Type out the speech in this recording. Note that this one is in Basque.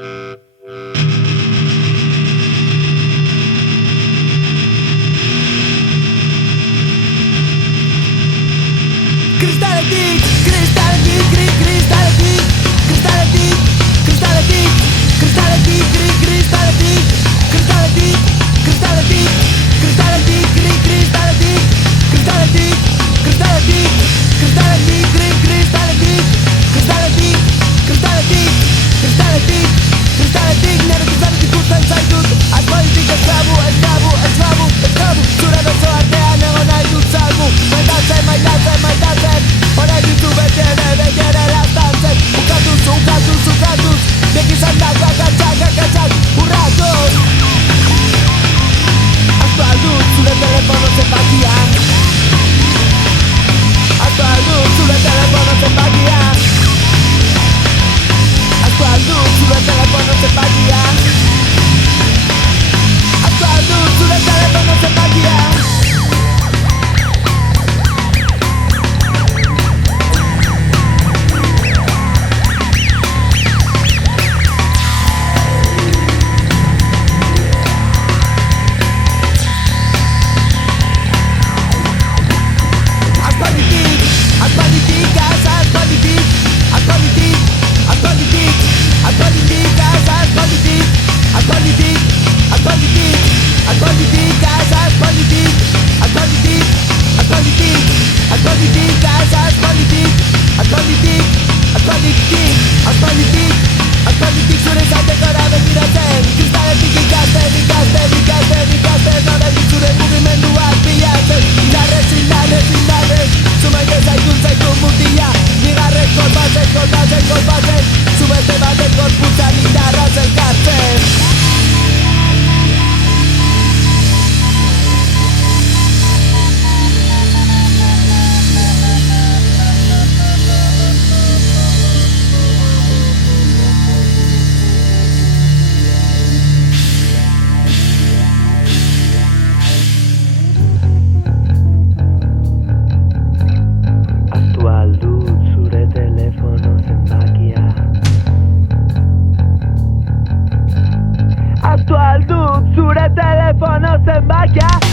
Kristaletik, kristaletik, kristaletik, kristaletik, kristaletik, kristaletik, kristaletik, kristaletik, kristaletik, kristaletik, kristaletik, kristaletik, kristaletik, kristaletik, kristaletik, kristaletik, kristaletik, kristaletik, kristaletik, nire kristaletik ikusten zaitut, aspalditik esklabu, esklabu, esklabu, esklabu, zure beso artean egon nahi dut salbu, maitatzen, maitatzen, maitatzen, orain ditu betere lastatzen, ukatuz, ukatuz, ukatuz, bekizan da kakatxak, kakatxak, urratuz. Astu aldut zure telefono zenbakia, astu aldut zure telefono zenbakia, astu aldut zure telefono zenbakia, astu aldut zure telefono zenbakia. Astu aldut zure telefono zenbakia.